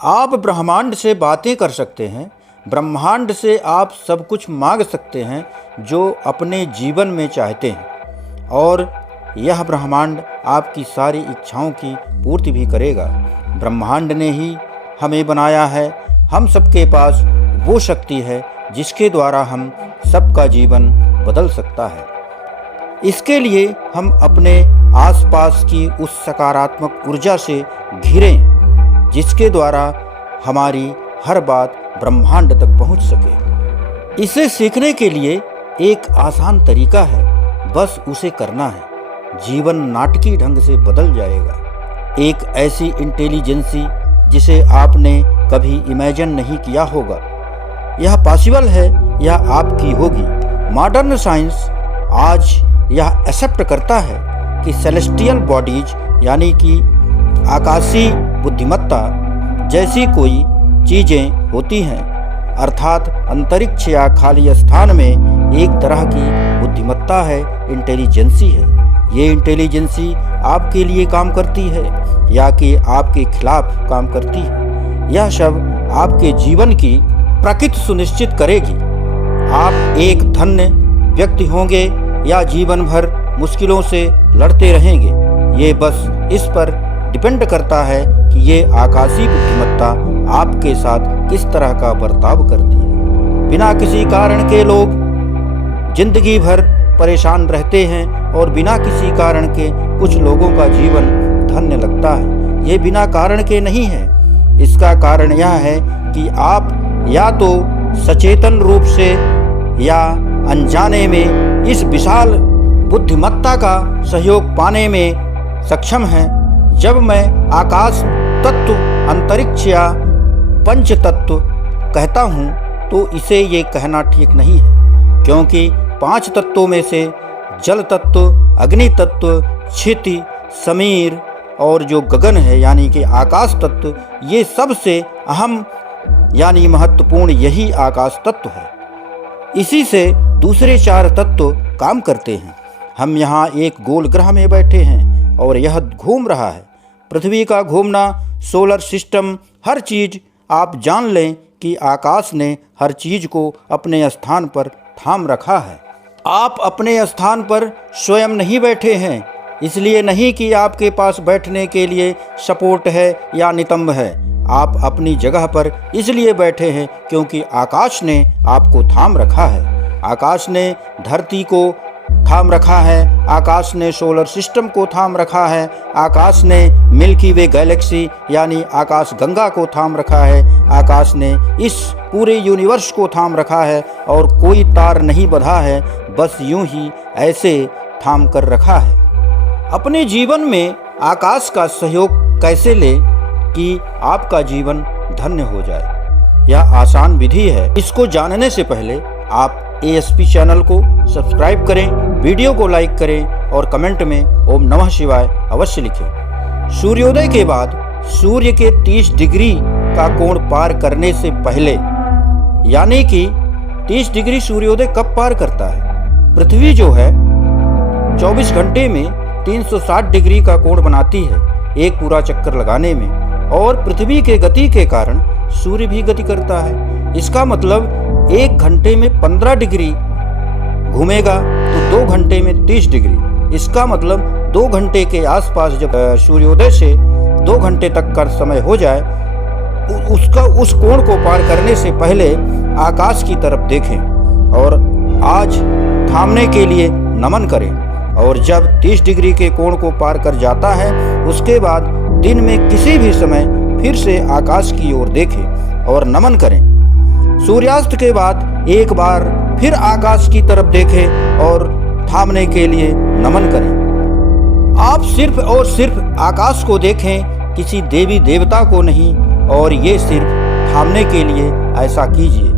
आप ब्रह्मांड से बातें कर सकते हैं, ब्रह्मांड से आप सब कुछ मांग सकते हैं जो अपने जीवन में चाहते हैं, और यह ब्रह्मांड आपकी सारी इच्छाओं की पूर्ति भी करेगा। ब्रह्मांड ने ही हमें बनाया है, हम सबके पास वो शक्ति है जिसके द्वारा हम सबका जीवन बदल सकता है। इसके लिए हम अपने आसपास की उस सकारात्मक ऊर्जा से घिरें जिसके द्वारा हमारी हर बात ब्रह्मांड तक पहुंच सके। इसे सीखने के लिए एक आसान तरीका है, बस उसे करना है। जीवन नाटकीय ढंग से बदल जाएगा। एक ऐसी इंटेलिजेंसी जिसे आपने कभी इमेजिन नहीं किया होगा, यह पॉसिबल है, यह आपकी होगी। मॉडर्न साइंस आज यह एक्सेप्ट करता है कि सेलेस्टियल बॉडीज यानी कि आकाशीय बुद्धिमत्ता जैसी कोई चीज़ें होती हैं, अर्थात अंतरिक्ष या खाली स्थान में एक तरह की बुद्धिमत्ता है, इंटेलिजेंसी है। ये इंटेलिजेंसी आपके लिए काम करती है या कि आपके खिलाफ काम करती है, यह सब आपके जीवन की प्रकृति सुनिश्चित करेगी। आप एक धन्य व्यक्ति होंगे या जीवन भर मुश्किलों से लड़ते रहेंगे, ये बस इस पर डिपेंड करता है कि ये आकाशीय बुद्धिमत्ता आपके साथ किस तरह का बर्ताव करती है। बिना किसी कारण के लोग जिंदगी भर परेशान रहते हैं और बिना किसी कारण के कुछ लोगों का जीवन धन्य लगता है। ये बिना कारण के नहीं है। इसका कारण यह है कि आप या तो सचेतन रूप से या अनजाने में इस विशाल बुद्धिमत्ता का सहयोग पाने में सक्षम हैं। जब मैं आकाश तत्व, अंतरिक्ष या पंच तत्व कहता हूँ तो इसे ये कहना ठीक नहीं है, क्योंकि 5 तत्वों में से जल तत्व, अग्नि तत्व, क्षिति, समीर और जो गगन है यानी कि आकाश तत्व, ये सबसे अहम यानी महत्वपूर्ण यही आकाश तत्व है। इसी से दूसरे 4 तत्व काम करते हैं। हम यहाँ एक गोल ग्रह में बैठे हैं और यह घूम रहा है। पृथ्वी का घूमना, सोलर सिस्टम, हर चीज़ आप जान लें कि आकाश ने हर चीज़ को अपने स्थान पर थाम रखा है। आप अपने स्थान पर स्वयं नहीं बैठे हैं, इसलिए नहीं कि आपके पास बैठने के लिए सपोर्ट है या नितंब है। आप अपनी जगह पर इसलिए बैठे हैं क्योंकि आकाश ने आपको थाम रखा है। आकाश ने धरती को थाम रखा है, आकाश ने सोलर सिस्टम को थाम रखा है, आकाश ने मिल्की वे गैलेक्सी यानी आकाश गंगा को थाम रखा है, आकाश ने इस पूरे यूनिवर्स को थाम रखा है और कोई तार नहीं बंधा है, बस यूं ही ऐसे थाम कर रखा है। अपने जीवन में आकाश का सहयोग कैसे लें कि आपका जीवन धन्य हो जाए? यह आसान विधि है। इसको जानने से पहले आप ASP चैनल को सब्सक्राइब करें, वीडियो को लाइक करें और कमेंट में ओम नमः शिवाय अवश्य लिखें। सूर्योदय के बाद सूर्य के 30 डिग्री का कोण पार करने से पहले, यानी कि 30 डिग्री सूर्योदय कब पार करता है? पृथ्वी जो है 24 घंटे में 360 डिग्री का कोण बनाती है एक पूरा चक्कर लगाने में, और पृथ्वी के गति के कारण सूर्य भी गति करता है। इसका मतलब 1 घंटे में 15 डिग्री घूमेगा तो 2 घंटे में 30 डिग्री। इसका मतलब 2 घंटे के आसपास जब सूर्योदय से 2 घंटे तक का समय हो जाए, उस कोण को पार करने से पहले आकाश की तरफ देखें और आज थामने के लिए नमन करें। और जब 30 डिग्री के कोण को पार कर जाता है, उसके बाद दिन में किसी भी समय फिर से आकाश की ओर देखें और नमन करें। सूर्यास्त के बाद एक बार फिर आकाश की तरफ देखें और थामने के लिए नमन करें। आप सिर्फ और सिर्फ आकाश को देखें, किसी देवी देवता को नहीं, और ये सिर्फ थामने के लिए ऐसा कीजिए।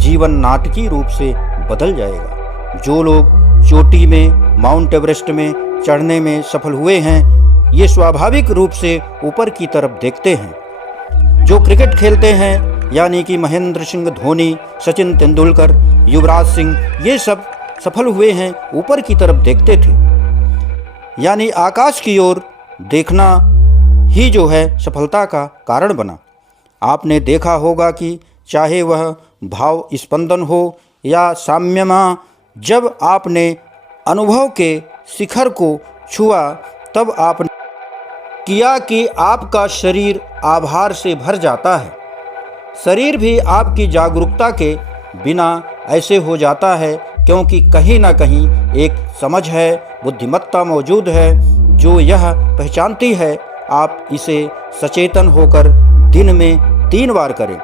जीवन नाटकीय रूप से बदल जाएगा। जो लोग चोटी में, माउंट एवरेस्ट में चढ़ने में सफल हुए हैं, ये स्वाभाविक रूप से ऊपर की तरफ देखते हैं। जो क्रिकेट खेलते हैं यानी कि महेंद्र सिंह धोनी, सचिन तेंदुलकर, युवराज सिंह, ये सब सफल हुए हैं ऊपर की तरफ देखते थे। यानी आकाश की ओर देखना ही जो है सफलता का कारण बना। आपने देखा होगा कि चाहे वह भाव स्पंदन हो या साम्यमा, जब आपने अनुभव के शिखर को छुआ तब आपने किया कि आपका शरीर आभार से भर जाता है। शरीर भी आपकी जागरूकता के बिना ऐसे हो जाता है, क्योंकि कहीं ना कहीं एक समझ है, बुद्धिमत्ता मौजूद है जो यह पहचानती है आप इसे सचेतन होकर दिन में 3 बार करें,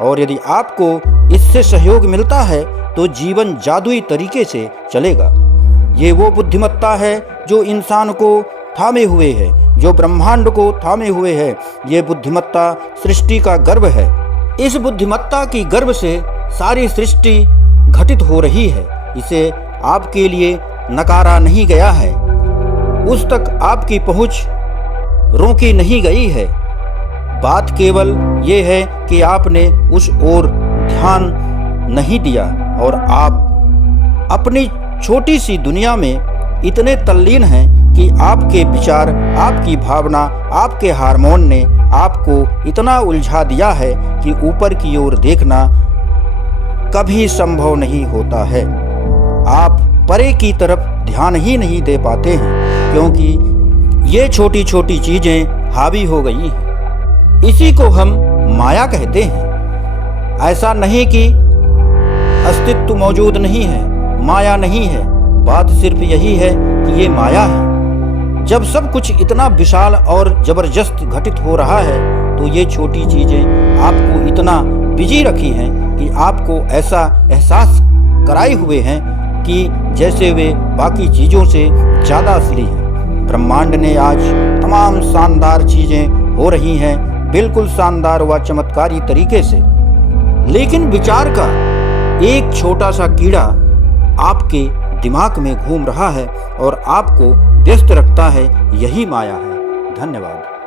और यदि आपको इससे सहयोग मिलता है तो जीवन जादुई तरीके से चलेगा। ये वो बुद्धिमत्ता है जो इंसान को थामे हुए है, जो ब्रह्मांड को थामे हुए है। ये बुद्धिमत्ता सृष्टि का गर्भ है। इस बुद्धिमत्ता की गर्भ से सारी सृष्टि घटित हो रही है। इसे आपके लिए नकारा नहीं गया है, उस तक आपकी पहुंच रोकी नहीं गई है। बात केवल ये है कि आपने उस ओर ध्यान नहीं दिया और आप अपनी छोटी सी दुनिया में इतने तल्लीन हैं कि आपके विचार, आपकी भावना, आपके हार्मोन ने आपको इतना उलझा दिया है कि ऊपर की ओर देखना कभी संभव नहीं होता है। आप परे की तरफ ध्यान ही नहीं दे पाते हैं, क्योंकि ये छोटी छोटी चीजें हावी हो गई हैं। इसी को हम माया कहते हैं। ऐसा नहीं कि अस्तित्व मौजूद नहीं है, माया नहीं है। बात सिर्फ यही है कि ये माया है। जब सब कुछ इतना विशाल और जबरदस्त घटित हो रहा है तो ये छोटी चीजें आपको इतना बिजी रखी हैं कि आपको ऐसा एहसास कराए हुए हैं कि जैसे वे बाकी चीज़ों से ज़्यादा असली हैं। ब्रह्मांड ने आज तमाम शानदार चीज़ें हो रही हैं, बिल्कुल शानदार व चमत्कारी तरीके से, लेकिन विचार का एक छोटा सा कीड़ा आपके दिमाग में घूम रहा है और आपको व्यस्त रखता है। यही माया है। धन्यवाद।